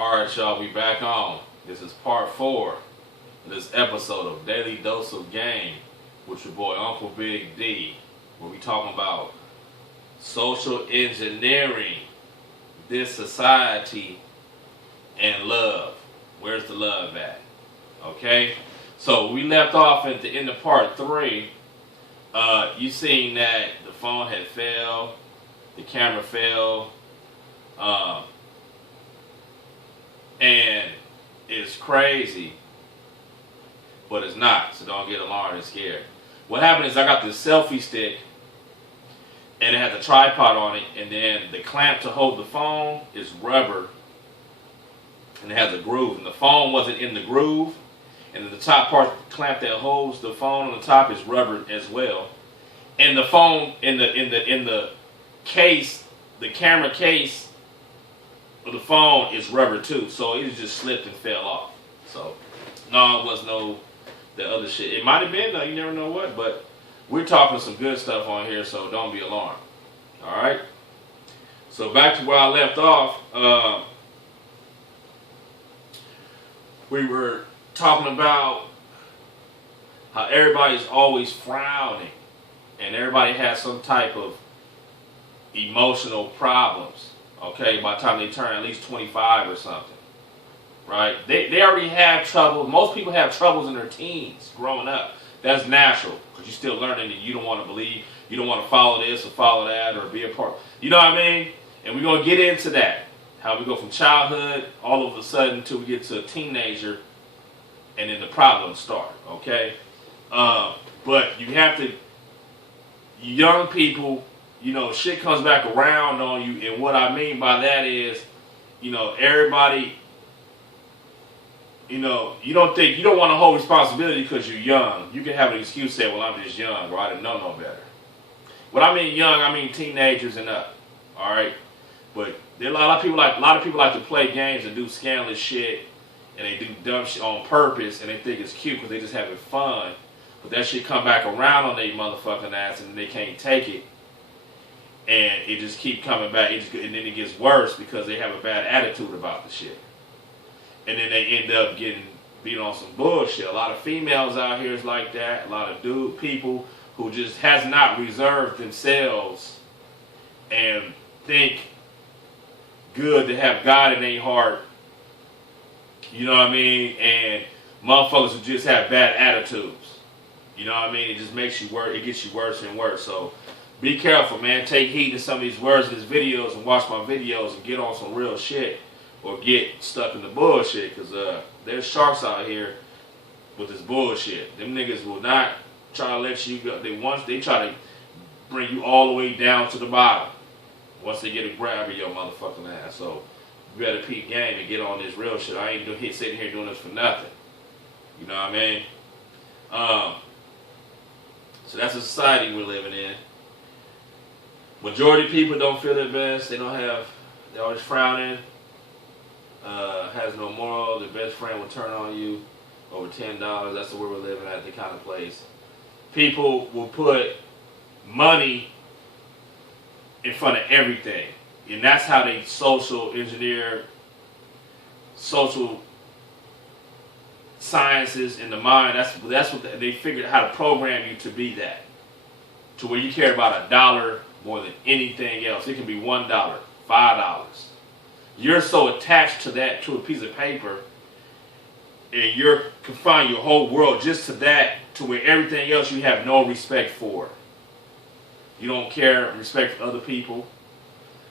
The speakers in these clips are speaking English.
Alright, y'all, we back on. This is part 4 of this episode of Daily Dose of Game with your boy Uncle Big D, where we talking about social engineering, this society, and love. Where's the love at? Okay? So we left off at the end of part 3. You seen that the phone had failed, the camera failed, and it's crazy, but it's not, so don't get alarmed and scared. What happened is I got this selfie stick, and it has a tripod on it, and then the clamp to hold the phone is rubber, and it has a groove, and the phone wasn't in the groove, and the top part, the clamp that holds the phone on the top is rubber as well, and the phone in the case, the camera case of the phone is rubber too, so it just slipped and fell off. So no, it was no the other shit. It might have been though, you never know what, but we're talking some good stuff on here, so don't be alarmed. Alright? So back to where I left off, we were talking about how everybody's always frowning and everybody has some type of emotional problems. Okay, by the time they turn at least 25 or something, right? They already have trouble. Most people have troubles in their teens growing up. That's natural because you're still learning and you don't want to believe, you don't want to follow this or follow that or be a part. You know what I mean? And we're going to get into that. How we go from childhood all of a sudden until we get to a teenager and then the problems start, okay? But you have to, young people, you know, shit comes back around on you, and what I mean by that is, you know, everybody, you know, you don't want to hold responsibility because you're young. You can have an excuse say, well, I'm just young, or I didn't know no better. When I mean young, I mean teenagers and up, all right? But there are a lot of people like to play games and do scandalous shit, and they do dumb shit on purpose, and they think it's cute because they just having fun. But that shit come back around on their motherfucking ass, and they can't take it. And it just keep coming back, and then it gets worse because they have a bad attitude about the shit. And then they end up getting beat on some bullshit. A lot of females out here is like that. A lot of people who just has not reserved themselves and think good to have God in their heart. You know what I mean? And motherfuckers who just have bad attitudes. You know what I mean? It just makes you worse. It gets you worse and worse. So be careful, man. Take heed to some of these words in these videos and watch my videos and get on some real shit or get stuck in the bullshit because there's sharks out here with this bullshit. Them niggas will not try to let you go. They try to bring you all the way down to the bottom once they get a grab of your motherfucking ass. So you better peep game and get on this real shit. I ain't sitting here doing this for nothing. You know what I mean? So that's the society we're living in. Majority of people don't feel their best. They're always frowning. Has no moral. Their best friend will turn on you over $10. That's the way we're living at, the kind of place. People will put money in front of everything. And that's how they social engineer social sciences in the mind. That's what they figured out how to program you to be that. To where you care about $1 more than anything else. It can be $1, $5. You're so attached to that, to a piece of paper, and you're confined your whole world just to that, to where everything else you have no respect for. You don't care, respect for other people,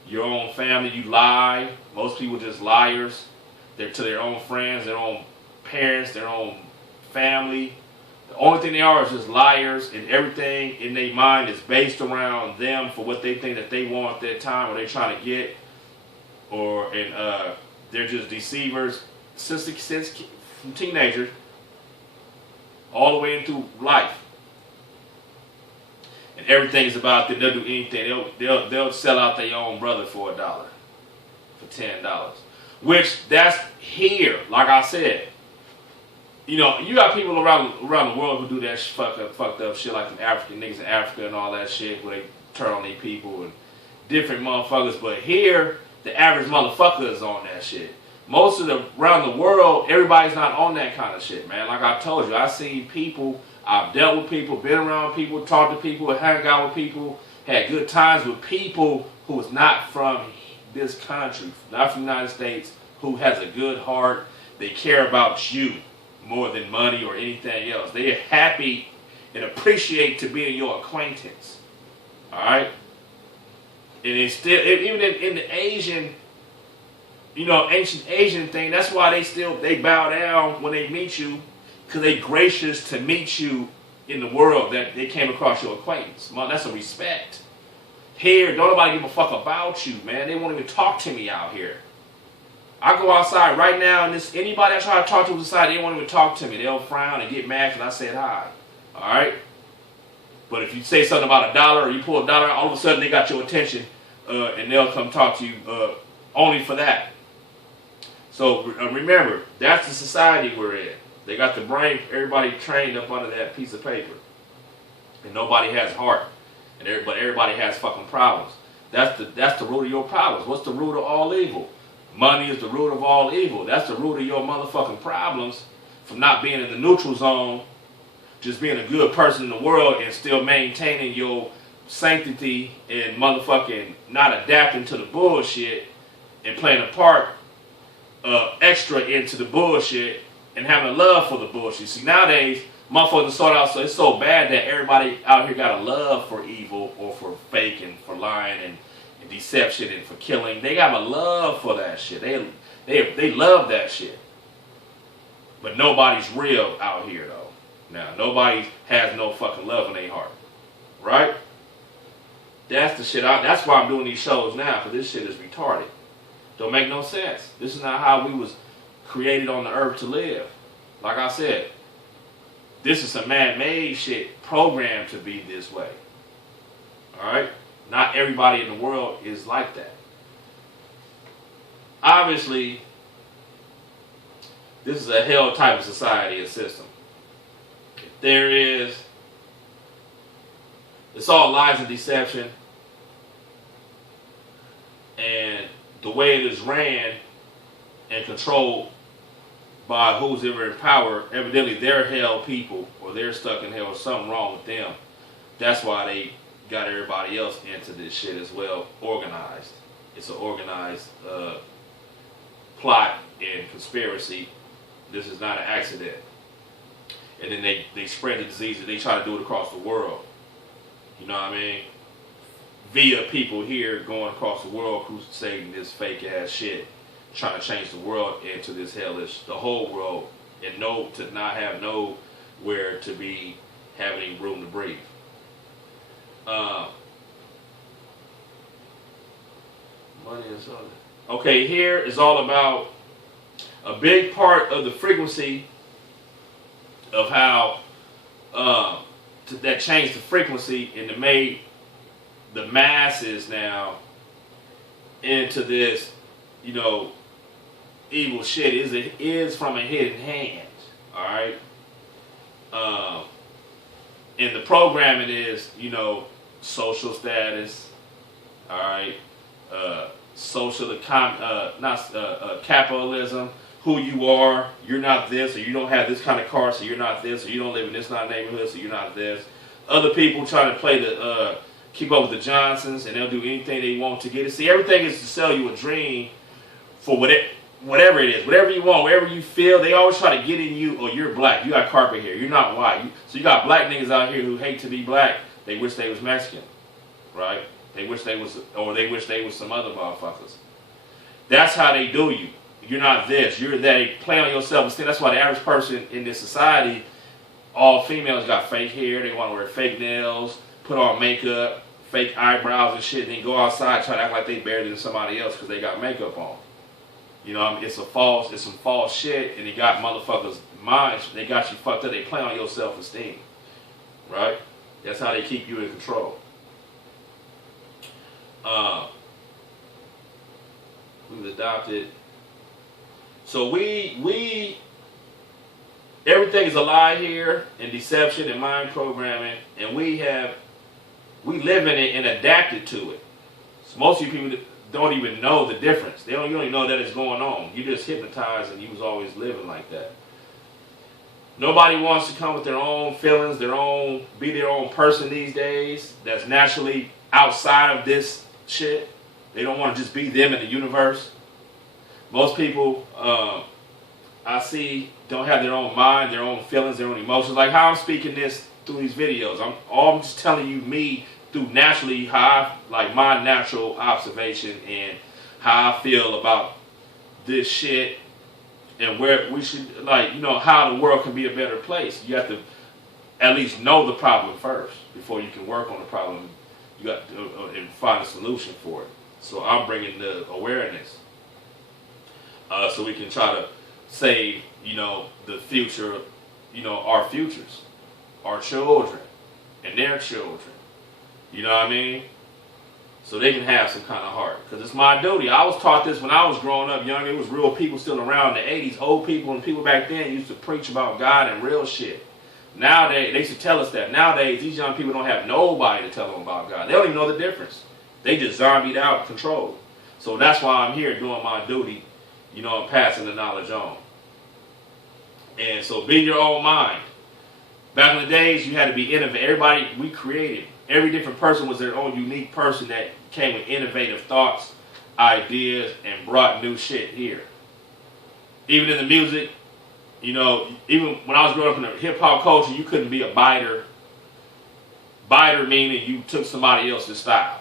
your own family. You lie. Most people just liars. They're to their own friends, their own parents, their own family. The only thing they are is just liars, and everything in their mind is based around them for what they think that they want at that time or they're trying to get. They're just deceivers since from teenagers all the way into life. And everything is about them. They'll do anything. They'll sell out their own brother for $1, for $10. Which that's here, like I said. You know, you got people around the world who do that fucked up shit, like the African niggas in Africa and all that shit, where they turn on their people and different motherfuckers. But here, the average motherfucker is on that shit. most of the around the world, everybody's not on that kind of shit, man. Like I told you, I see people, I've dealt with people, been around people, talked to people, hang out with people, had good times with people who was not from this country, not from the United States, who has a good heart. They care about you more than money or anything else. They are happy and appreciate to be in your acquaintance. All right? And it's still, even in the Asian, ancient Asian thing, that's why they bow down when they meet you, because they gracious to meet you in the world that they came across your acquaintance. Man, that's a respect. Here, don't nobody give a fuck about you, man. They won't even talk to me out here. I go outside right now, and anybody I try to talk to inside, they won't even talk to me. They'll frown and get mad because I said hi. All right? But if you say something about $1 or you pull $1, all of a sudden they got your attention, and they'll come talk to you only for that. So remember, that's the society we're in. They got the brain, everybody trained up under that piece of paper. And nobody has heart. But everybody has fucking problems. That's the root of your problems. What's the root of all evil? Money is the root of all evil. That's the root of your motherfucking problems from not being in the neutral zone, just being a good person in the world and still maintaining your sanctity and motherfucking not adapting to the bullshit and playing a part extra into the bullshit and having a love for the bullshit. See, nowadays, motherfuckers sort out, so it's so bad that everybody out here got a love for evil or for fake and for lying and deception and for killing. They got a love for that shit. They love that shit. But nobody's real out here though. Now, nobody has no fucking love in their heart. Right? That's the shit. That's why I'm doing these shows now, because this shit is retarded. Don't make no sense. This is not how we was created on the earth to live. Like I said, this is some man-made shit programmed to be this way. Alright? Not everybody in the world is like that. Obviously, this is a hell type of society and system. It's all lies and deception. And the way it is ran and controlled by who's ever in power, evidently they're hell people or they're stuck in hell or something wrong with them. That's why they got everybody else into this shit as well, organized. It's an organized plot and conspiracy. This is not an accident. And then they spread the disease and they try to do it across the world. You know what I mean? Via people here going across the world crusading this fake ass shit, trying to change the world into this hellish, the whole world, and to not have nowhere to be having room to breathe. Money and something. Okay, here is all about a big part of the frequency of how that changed the frequency and it made the masses now into this, evil shit is from a hidden hand. Alright? And the programming is, social status, alright, capitalism, who you are, you're not this, or you don't have this kind of car, so you're not this, or you don't live in this neighborhood, so you're not this. Other people trying to play keep up with the Johnsons, and they'll do anything they want to get it. See, everything is to sell you a dream for whatever it is, whatever you want, wherever you feel. They always try to get in you, or you're black, you got carpet hair, you're not white. So you got black niggas out here who hate to be black. They wish they was Mexican, right? They wish they was some other motherfuckers. That's how they do you. You're not this, you're that. They play on your self-esteem. That's why the average person in this society, all females got fake hair. They want to wear fake nails, put on makeup, fake eyebrows and shit, and then go outside trying to act like they better than somebody else because they got makeup on. It's some false shit, and they got motherfuckers' minds. They got you fucked up. They play on your self-esteem, right? That's how they keep you in control. We was adopted. So we everything is a lie here, and deception and mind programming, and we live in it and adapted to it. So most of you people don't even know the difference. You don't even know that it's going on. You just hypnotized and you was always living like that. Nobody wants to come with their own feelings, be their own person these days that's naturally outside of this shit. They don't want to just be them in the universe. Most people I see don't have their own mind, their own feelings, their own emotions. Like how I'm speaking this through these videos. I'm just telling you me through naturally my natural observation and how I feel about this shit and where we should, how the world can be a better place. You have to at least know the problem first before you can work on the problem. You got to and find a solution for it. So I'm bringing the awareness so we can try to save, the future, our futures, our children and their children. You know what I mean? So they can have some kind of heart. Because it's my duty. I was taught this when I was growing up young. It was real people still around in the 80s. Old people and people back then used to preach about God and real shit. Nowadays, they should tell us that. Nowadays, these young people don't have nobody to tell them about God. They don't even know the difference. They just zombied out, controlled. So that's why I'm here doing my duty, and passing the knowledge on. And so be your own mind. Back in the days, you had to be innovative. Everybody, we created. Every different person was their own unique person that came with innovative thoughts, ideas, and brought new shit here. Even in the music, even when I was growing up in the hip-hop culture, you couldn't be a biter. Biter meaning you took somebody else's style.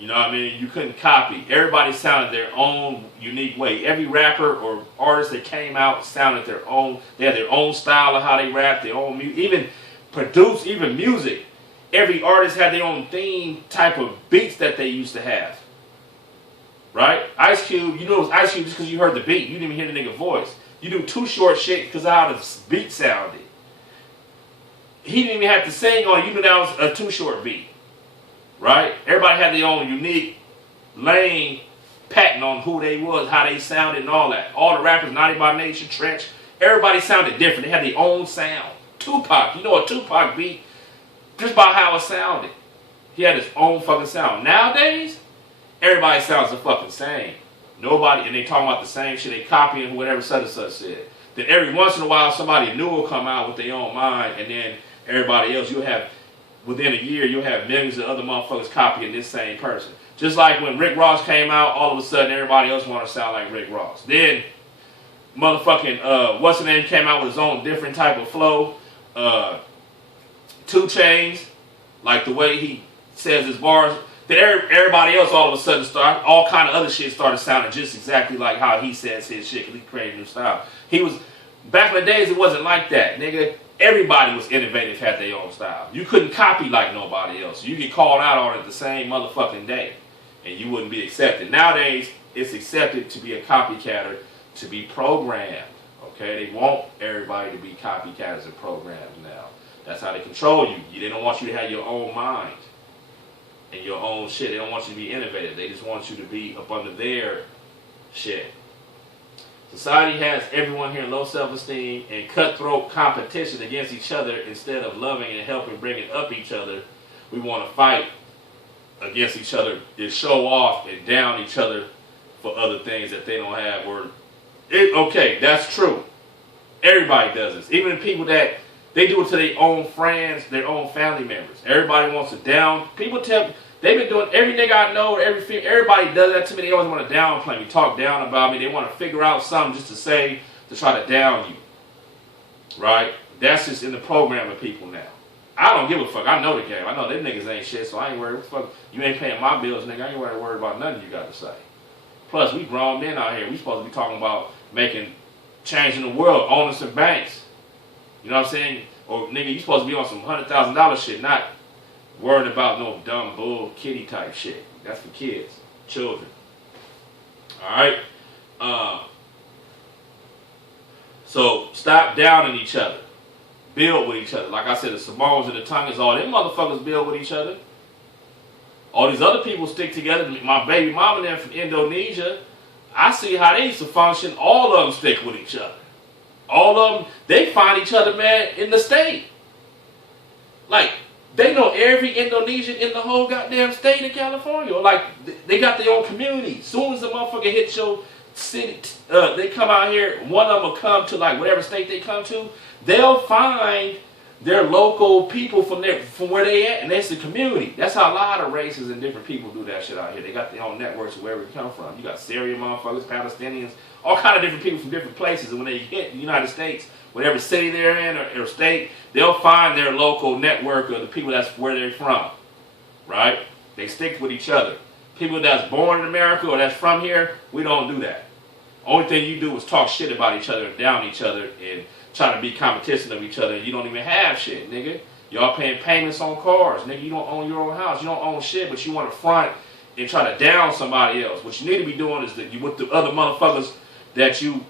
You know what I mean? You couldn't copy. Everybody sounded their own unique way. Every rapper or artist that came out sounded their own. They had their own style of how they rap, their own music. Even music. Every artist had their own theme type of beats that they used to have. Right? Ice Cube, it was Ice Cube just because you heard the beat. You didn't even hear the nigga voice. You do Too Short shit because of how the beat sounded. He didn't even have to sing on it. You knew that was a Too Short beat. Right? Everybody had their own unique lane pattern on who they was, how they sounded and all that. All the rappers, Naughty by Nature, Trench, everybody sounded different. They had their own sound. Tupac, a Tupac beat, just by how it sounded. He had his own fucking sound. Nowadays, everybody sounds the fucking same. Nobody, and they talking about the same shit, they copying whatever such and such said. Then every once in a while, somebody new will come out with their own mind, and then everybody else, within a year, you'll have millions of other motherfuckers copying this same person. Just like when Rick Ross came out, all of a sudden everybody else want to sound like Rick Ross. Then, motherfucking, what's the name, came out with his own different type of flow. 2 Chainz, like the way he says his bars. Then everybody else all of a sudden all kind of other shit started sounding just exactly like how he says his shit because he created a new style. Back in the days, it wasn't like that, nigga. Everybody was innovative, had their own style. You couldn't copy like nobody else. You get called out on it the same motherfucking day, and you wouldn't be accepted. Nowadays, it's accepted to be a copycatter, to be programmed. Okay, they want everybody to be copycatters and programmed now. That's how they control you. They don't want you to have your own mind and your own shit. They don't want you to be innovative. They just want you to be up under their shit. Society has everyone here in low self-esteem and cutthroat competition against each other instead of loving and helping bringing up each other. We want to fight against each other and show off and down each other for other things that they don't have. Okay, that's true. Everybody does this. Even the people that they do it to their own friends, their own family members. Everybody wants to down. They've been doing, every nigga I know, everybody does that to me. They always want to downplay me, talk down about me. They want to figure out something just to say, to try to down you. Right? That's just in the program of people now. I don't give a fuck. I know the game. I know them niggas ain't shit, so I ain't worried. What the fuck? You ain't paying my bills, nigga. I ain't worried about nothing you got to say. Plus, we grown men out here. We supposed to be talking about changing the world, owning some banks. You know what I'm saying? Or, nigga, you supposed to be on some $100,000 shit, not worried about no dumb bull kitty type shit. That's for kids, children. Alright? So stop downing each other. Build with each other. Like I said, the Samoans and the Tongans, all them motherfuckers build with each other. All these other people stick together. My baby mama there from Indonesia, I see how they used to function. All of them stick with each other. All of them, they find each other, man, in the state. Like, They know every Indonesian in the whole goddamn state of California. Like, they got their own community. As soon as the motherfucker hits your city, they come out here, one of them will come to like whatever state they come to, they'll find their local people from where they at, and that's the community. That's how a lot of races and different people do that shit out here. They got their own networks of wherever they come from. You got Syrian motherfuckers, Palestinians, all kind of different people from different places, and when they hit the United States, whatever city they're in or state, they'll find their local network of the people that's where they're from, right? They stick with each other. People that's born in America or that's from here, we don't do that. Only thing you do is talk shit about each other and down each other and try to be competition of each other, and you don't even have shit, nigga. Y'all paying payments on cars, nigga. You don't own your own house. You don't own shit, but you want to front and try to down somebody else. What you need to be doing is that you with the other motherfuckers that you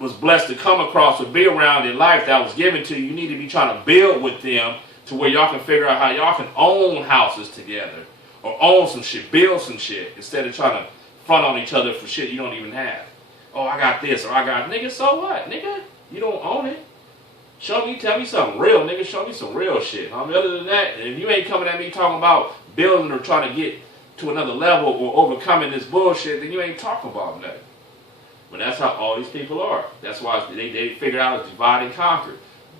was blessed to come across or be around in life that was given to you, you need to be trying to build with them to where y'all can figure out how y'all can own houses together or own some shit, build some shit, instead of trying to front on each other for shit you don't even have. Oh, I got this or I got, nigga, so what, nigga? You don't own it. Show me, tell me something real, nigga. Show me some real shit. Other than that, if you ain't coming at me talking about building or trying to get to another level or overcoming this bullshit, then you ain't talking about nothing. But that's how all these people are. That's why they figure out it's divide and conquer.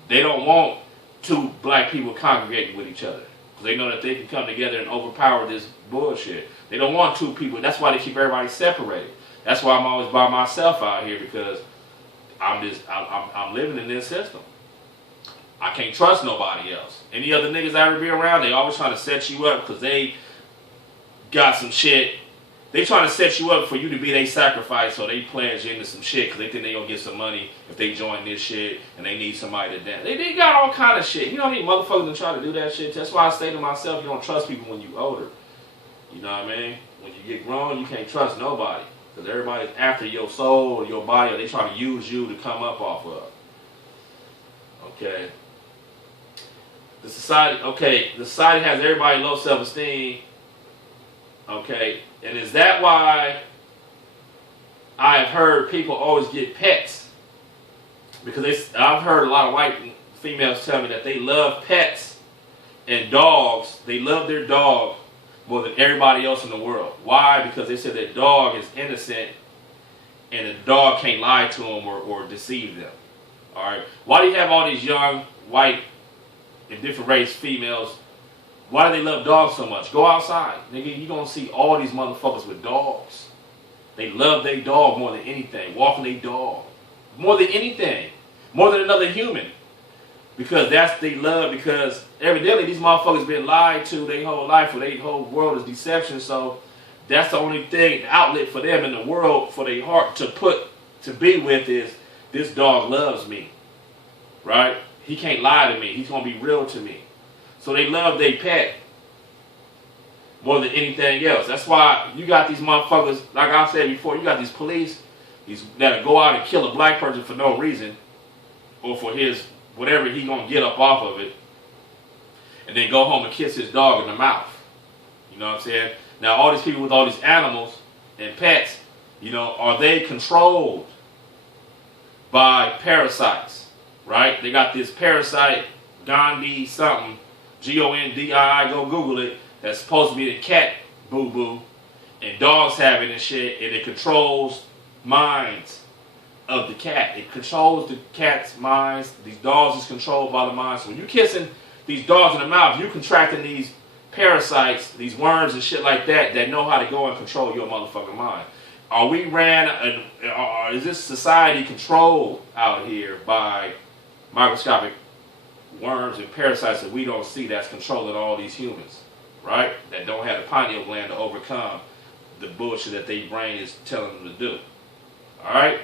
They don't want two black people congregating with each other, because they know that they can come together and overpower this bullshit. They don't want two people. That's why they keep everybody separated. That's why I'm always by myself out here, because I'm living in this system. I can't trust nobody else. Any other niggas I ever be around, they always trying to set you up because they got some shit. They trying to set you up for you to be their sacrifice, so they pledge you into some shit because they think they gonna get some money if they join this shit, and they need somebody to dance. They got all kind of shit. You know what I mean? Motherfuckers that try to do that shit. That's why I say to myself, you don't trust people when you older. You know what I mean? When you get grown, you can't trust nobody, because everybody's after your soul or your body, or they trying to use you to come up off of. Okay. The society has everybody low self-esteem. Okay, and is that why I've heard people always get pets? Because I've heard a lot of white females tell me that they love pets and dogs. They love their dog more than everybody else in the world. Why? Because they said that dog is innocent and the dog can't lie to them or deceive them. All right. Why do you have all these young white and different race females? Why do they love dogs so much? Go outside, nigga. You gonna see all these motherfuckers with dogs. They love their dog more than anything. Walking their dog more than anything, more than another human, because that's they love. Because evidently these motherfuckers been lied to their whole life, or their whole world is deception. So that's the only thing, the outlet for them in the world, for their heart to be with, is this dog loves me, right? He can't lie to me. He's gonna be real to me. So they love their pet more than anything else. That's why you got these motherfuckers, like I said before, you got these police that go out and kill a black person for no reason, or for his, whatever he gonna get up off of it, and then go home and kiss his dog in the mouth. You know what I'm saying? Now all these people with all these animals and pets, you know, are they controlled by parasites, right? They got this parasite, Gandhi something, Gondii, go Google it, that's supposed to be the cat boo-boo, and dogs have it and shit, and it controls minds of the cat. It controls the cat's minds. These dogs is controlled by the minds. So when you're kissing these dogs in the mouth, you're contracting these parasites, these worms and shit like that know how to go and control your motherfucking mind. Is this society controlled out here by microscopic worms and parasites that we don't see, that's controlling all these humans, right? That don't have the pineal gland to overcome the bullshit that their brain is telling them to do. Alright?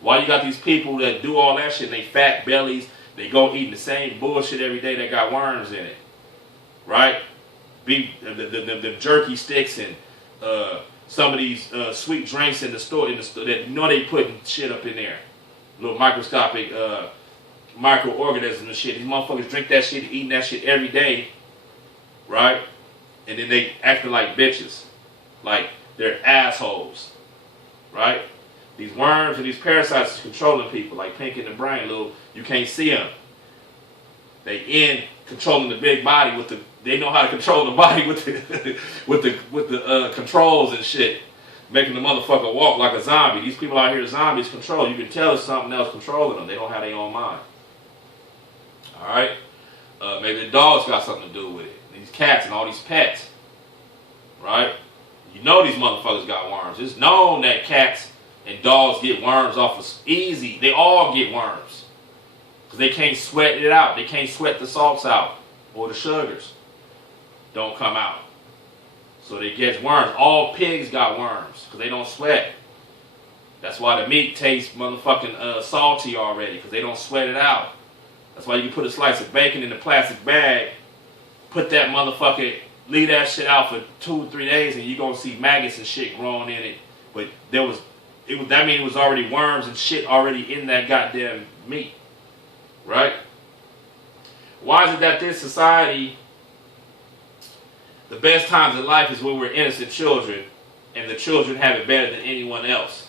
Why you got these people that do all that shit and they fat bellies, they go eating the same bullshit every day that got worms in it. Right? The jerky sticks and some of these sweet drinks in the store that you know they putting shit up in there. Little microscopic microorganisms and shit. These motherfuckers drink that shit, eating that shit every day, right? And then they acting like bitches, like they're assholes, right? These worms and these parasites are controlling people, like pink in the brain, little, you can't see them. They in controlling the big body with they know how to control the body with the with the controls and shit, making the motherfucker walk like a zombie. These people out here, zombies control. You can tell it's something else controlling them. They don't have their own mind. All right, maybe the dogs got something to do with it. These cats and all these pets, right? You know these motherfuckers got worms. It's known that cats and dogs get worms off of easy. They all get worms because they can't sweat it out. They can't sweat the salts out or the sugars. Don't come out. So they get worms. All pigs got worms because they don't sweat. That's why the meat tastes motherfucking salty already because they don't sweat it out. That's why you can put a slice of bacon in a plastic bag, put that motherfucker, leave that shit out for 2 or 3 days, and you're gonna see maggots and shit growing in it. But that means it was already worms and shit already in that goddamn meat, right? Why is it that this society, the best times in life is when we're innocent children, and the children have it better than anyone else,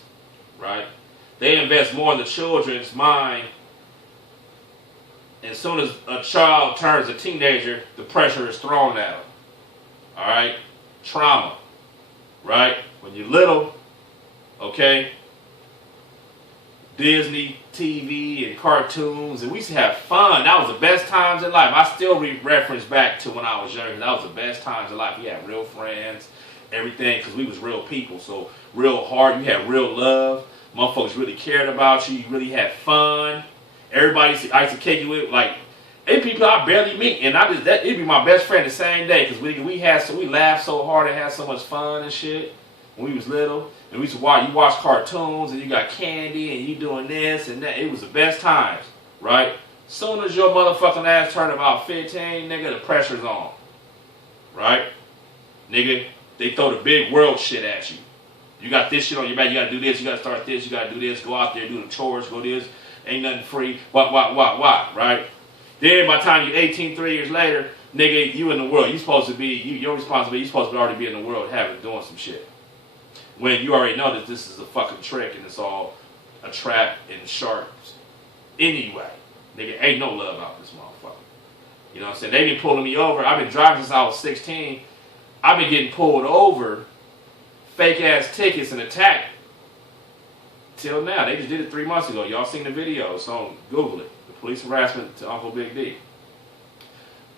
right? They invest more in the children's mind. As soon as a child turns a teenager, the pressure is thrown at them. All right? Trauma. Right? When you're little, okay? Disney, TV, and cartoons, and we used to have fun. That was the best times in life. I still reference back to when I was younger. That was the best times in life. We had real friends, everything, because we was real people. So real hard. You had real love. Motherfuckers really cared about you. You really had fun. Everybody, I used to kick you with, like, hey, people I barely meet, and it'd be my best friend the same day, because we laughed so hard and had so much fun and shit when we was little, and we used to watch cartoons, and you got candy, and you doing this and that. It was the best times, right? Soon as your motherfucking ass turned about 15, nigga, the pressure's on, right? Nigga, they throw the big world shit at you. You got this shit on your back, you gotta do this, you gotta start this, you gotta do this, go out there, do the chores, go this. Ain't nothing free, right? Then by the time you're 18, 3 years later, nigga, you in the world. You supposed to be, your responsibility, you supposed to already be in the world doing some shit. When you already know that this is a fucking trick and it's all a trap and sharks. Anyway, nigga, ain't no love out this motherfucker. You know what I'm saying? They been pulling me over. I've been driving since I was 16. I've been getting pulled over, fake ass tickets and attacked. Till now. They just did it 3 months ago. Y'all seen the video, so Google it. The police harassment to Uncle Big D.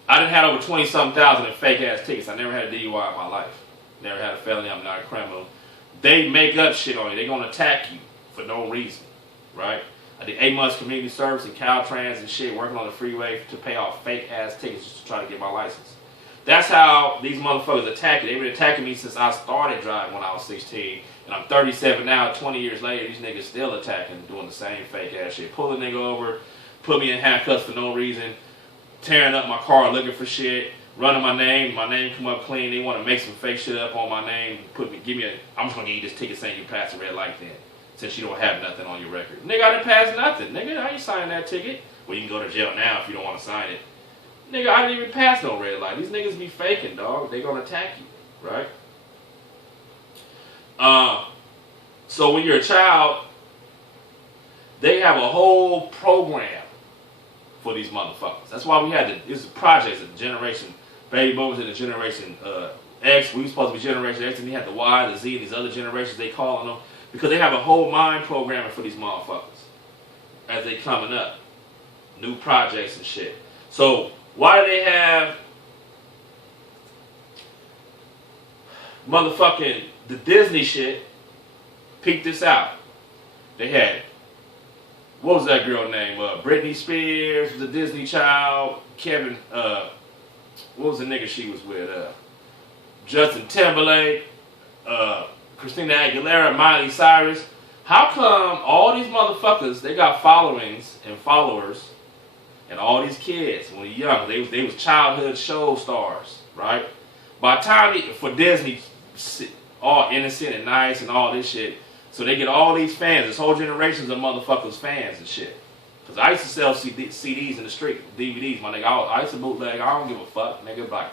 I done had over 20-something thousand in fake-ass tickets. I never had a DUI in my life. Never had a felony. I'm not a criminal. They make up shit on you. They gonna attack you for no reason, right? I did 8 months community service and Caltrans and shit, working on the freeway to pay off fake-ass tickets just to try to get my license. That's how these motherfuckers attack you. They've been attacking me since I started driving when I was 16. And I'm 37 now, 20 years later, these niggas still attacking, doing the same fake ass shit. Pull a nigga over, put me in handcuffs for no reason, tearing up my car looking for shit, running my name come up clean. They want to make some fake shit up on my name, I'm just gonna give you this ticket saying you passed a red light then, since you don't have nothing on your record. Nigga, I didn't pass nothing. Nigga, I ain't signing that ticket. Well, you can go to jail now if you don't want to sign it. Nigga, I didn't even pass no red light. These niggas be faking, dog. They gonna attack you, right? So when you're a child, they have a whole program for these motherfuckers. That's why we had this projects of the generation baby boomers and the generation X. We were supposed to be generation X, and we had the Y, the Z, and these other generations they calling them, because they have a whole mind programming for these motherfuckers as they coming up, new projects and shit. So why do they have motherfucking the Disney shit? Peep this out. They had, what was that girl name? Britney Spears was a Disney child. Kevin, what was the nigga she was with? Justin Timberlake, Christina Aguilera, Miley Cyrus. How come all these motherfuckers, they got followings and followers, and all these kids when they're young, they was childhood show stars, right? By the time for Disney, all innocent and nice and all this shit, so they get all these fans, this whole generations of motherfuckers fans and shit. Because I used to sell CDs in the street, DVDs, my nigga. I used to bootleg, I don't give a fuck, nigga. Like,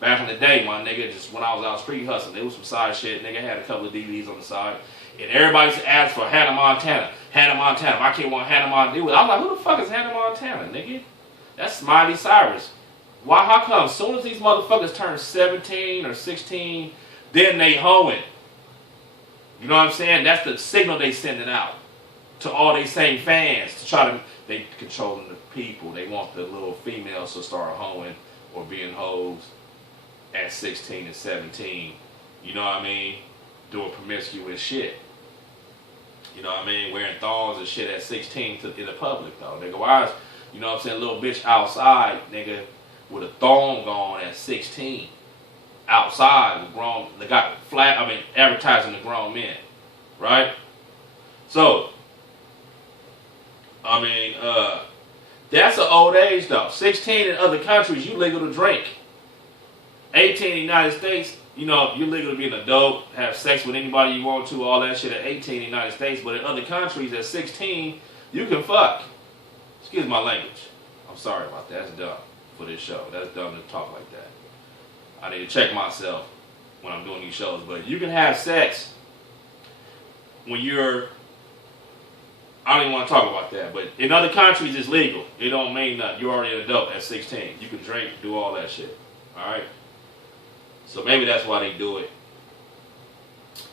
back in the day, my nigga, just when I was out street hustling, there was some side shit. Nigga had a couple of DVDs on the side. And everybody used to ask for Hannah Montana. Hannah Montana. My kid want Hannah Montana. I was like, who the fuck is Hannah Montana, nigga? That's Miley Cyrus. Why? How come? As soon as these motherfuckers turn 17 or 16, then they hoeing. You know what I'm saying? That's the signal they sending out to all these same fans to try to, they controlling the people. They want the little females to start hoeing or being hoes at 16 and 17. You know what I mean? Doing promiscuous shit. You know what I mean? Wearing thongs and shit at 16 in the public though. Nigga, why is, you know what I'm saying, little bitch outside, nigga, with a thong on at 16. Outside with grown, they got advertising to grown men. Right? So, that's an old age though. 16 in other countries, you legal to drink. 18 in the United States, you know, you're legal to be an adult, have sex with anybody you want to, all that shit at 18 in the United States. But in other countries, at 16, you can fuck. Excuse my language. I'm sorry about that. That's dumb for this show. That's dumb to talk like that. I need to check myself when I'm doing these shows. But you can have sex when you're, I don't even want to talk about that. But in other countries, it's legal. It don't mean nothing. You're already an adult at 16. You can drink, do all that shit. All right? So maybe that's why they do it.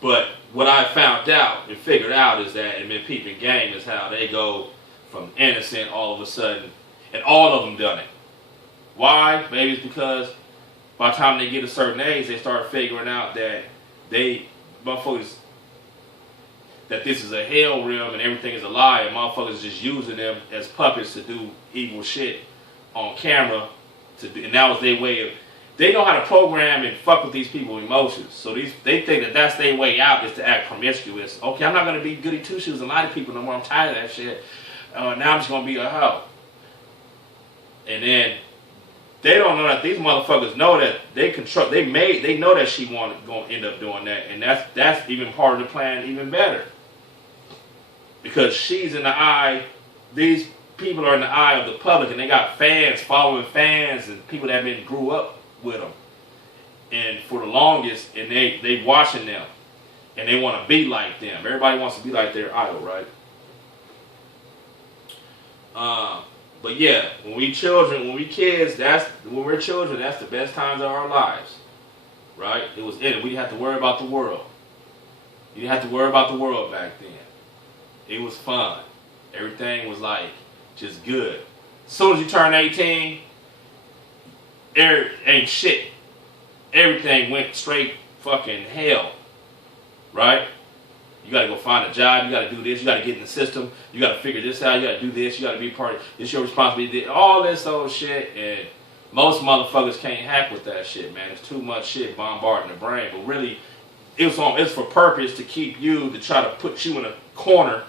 But what I found out and figured out is that, and been peeping game, is how they go from innocent all of a sudden, and all of them done it. Why? Maybe it's because by the time they get a certain age, they start figuring out that motherfuckers, that this is a hell realm and everything is a lie, and motherfuckers just using them as puppets to do evil shit on camera. And that was their way of, they know how to program and fuck with these people's emotions. So they think that that's their way out, is to act promiscuous. Okay, I'm not going to be goody two-shoes and lie to people no more. I'm tired of that shit. Now I'm just going to be a hoe. And then they don't know that these motherfuckers know that they control. They know that she going to end up doing that, and that's even part of the plan, even better. Because she's in the eye. These people are in the eye of the public, and they got fans following fans and people that grew up with them, and for the longest, and they watching them, and they want to be like them. Everybody wants to be like their idol, right? But yeah, when we're children, when we're children, that's the best times of our lives, right? It was in it. We didn't have to worry about the world. You didn't have to worry about the world back then. It was fun. Everything was like just good. As soon as you turn 18, ain't shit. Everything went straight fucking hell, right? You gotta go find a job, you gotta do this, you gotta get in the system, you gotta figure this out, you gotta do this, you gotta be part of this, your responsibility, all this old shit, and most motherfuckers can't hack with that shit, man. There's too much shit bombarding the brain, but really, it's for purpose to keep you, to try to put you in a corner,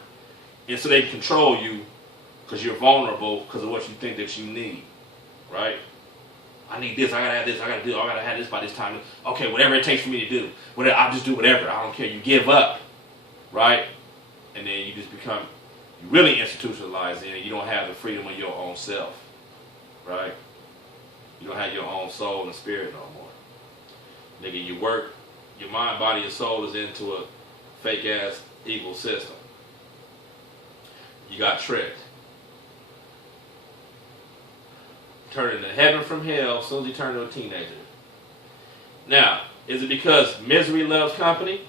and so they can control you, because you're vulnerable, because of what you think that you need, right? I need this, I gotta have this, I gotta have this by this time. Okay, whatever it takes for me to do, whatever, I'll just do whatever, I don't care, you give up. Right? And then you just become, you really institutionalize in it. You don't have the freedom of your own self. Right? You don't have your own soul and spirit no more. Nigga, you work, your mind, body, and soul is into a fake ass evil system. You got tricked. Turn into heaven from hell as soon as you turn into a teenager. Now, is it because misery loves company?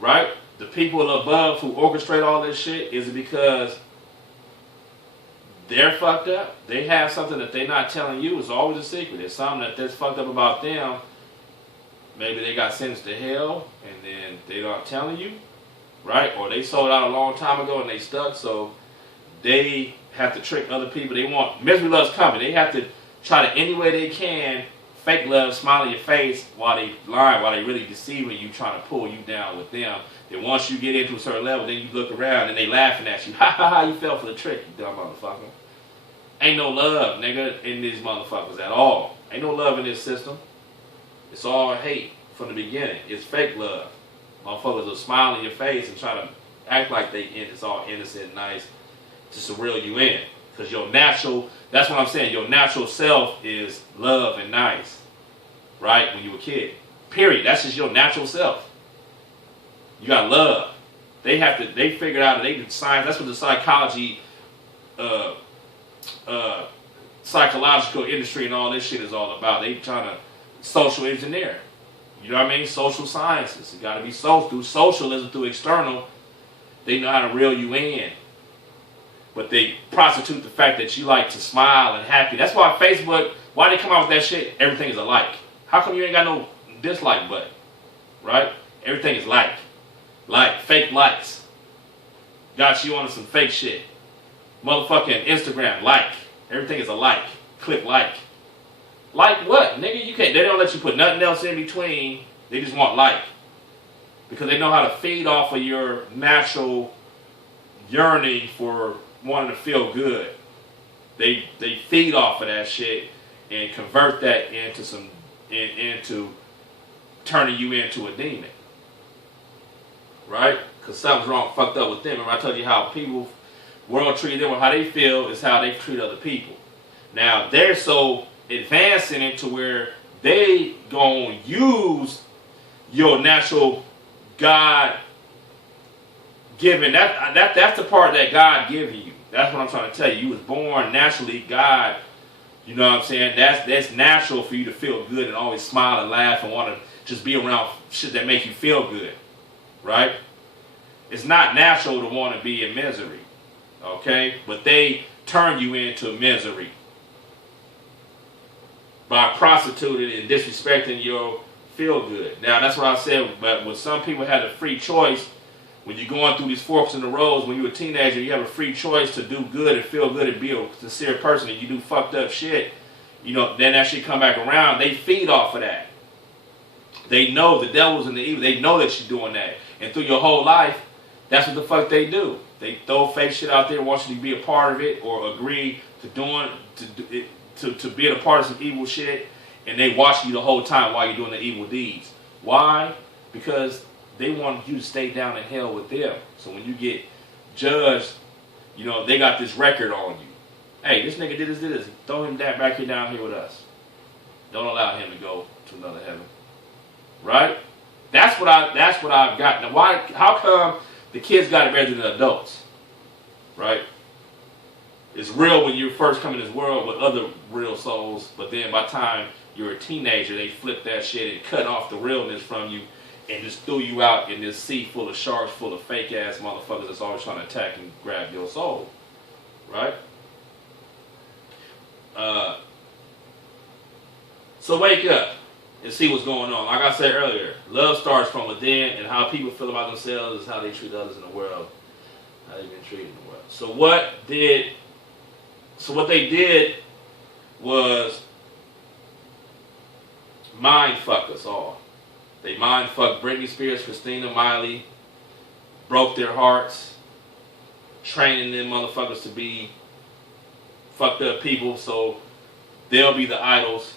Right? The people above who orchestrate all this shit, is it because they're fucked up? They have something that they're not telling you. It's always a secret. There's something that's fucked up about them. Maybe they got sentenced to hell and then they're not telling you. Right? Or they sold out a long time ago and they stuck, so they have to trick other people. They want, misery loves company. They have to try to, any way they can, fake love, smile in your face while they lying, while they really deceiving you, trying to pull you down with them. Then once you get into a certain level, then you look around and they laughing at you. Ha ha ha, you fell for the trick, you dumb motherfucker. Ain't no love, nigga, in these motherfuckers at all. Ain't no love in this system. It's all hate from the beginning. It's fake love. Motherfuckers will smile in your face and try to act like it's all innocent, nice, just to reel you in. Because your natural, that's what I'm saying, your natural self is love and nice. Right? When you were a kid. Period. That's just your natural self. You got love. They figured out, they did science, that's what the psychology psychological industry and all this shit is all about. They trying to social engineer. You know what I mean? Social sciences. It got to be through socialism, through external. They know how to reel you in. But they prostitute the fact that you like to smile and happy. That's why Facebook, why they come out with that shit, everything is a like. How come you ain't got no dislike button? Right? Everything is like. Like, fake likes. Got you on some fake shit. Motherfucking Instagram, like. Everything is a like. Click like. Like what? Nigga, you can't. They don't let you put nothing else in between. They just want like. Because they know how to feed off of your natural yearning for wanting to feel good. They feed off of that shit and convert that into turning you into a demon. Right? Because something's wrong, fucked up with them. Remember I told you how people, world treat them, or how they feel is how they treat other people. Now, they're so advanced in it to where they gonna use your natural God given. That's the part that God given you. That's what I'm trying to tell you. You was born naturally God. You know what I'm saying? That's natural for you to feel good and always smile and laugh and want to just be around shit that make you feel good. Right? It's not natural to want to be in misery. Okay? But they turn you into misery by prostituting and disrespecting your feel good. Now, that's what I said, but when some people had a free choice, when you're going through these forks in the roads, when you're a teenager, you have a free choice to do good and feel good and be a sincere person, and you do fucked up shit, you know, then that shit come back around, they feed off of that. They know the devil's in the evil. They know that you're doing that. And through your whole life, that's what the fuck they do. They throw fake shit out there, want you to be a part of it, or agree to to being a part of some evil shit, and they watch you the whole time while you're doing the evil deeds. Why? Because they want you to stay down in hell with them. So when you get judged, you know, they got this record on you. Hey, this nigga did this. Throw him back here down here with us. Don't allow him to go to another heaven. Right? That's what I've got. Now why, how come the kids got it better than the adults? Right? It's real when you first come in this world with other real souls, but then by the time you're a teenager, they flip that shit and cut off the realness from you and just threw you out in this sea full of sharks, full of fake ass motherfuckers that's always trying to attack and grab your soul. Right? So wake up and see what's going on. Like I said earlier, love starts from within, and how people feel about themselves is how they treat others in the world. How they've been treated in the world. So what they did was mind fuck us all. They mind fucked Britney Spears, Christina Miley, broke their hearts, training them motherfuckers to be fucked up people so they'll be the idols.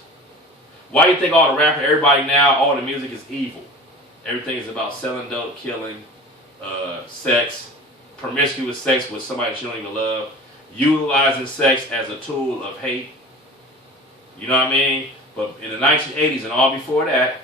Why do you think all the rapping, everybody now, all the music is evil? Everything is about selling dope, killing, sex, promiscuous sex with somebody that you don't even love, utilizing sex as a tool of hate. You know what I mean? But in the 1980s and all before that,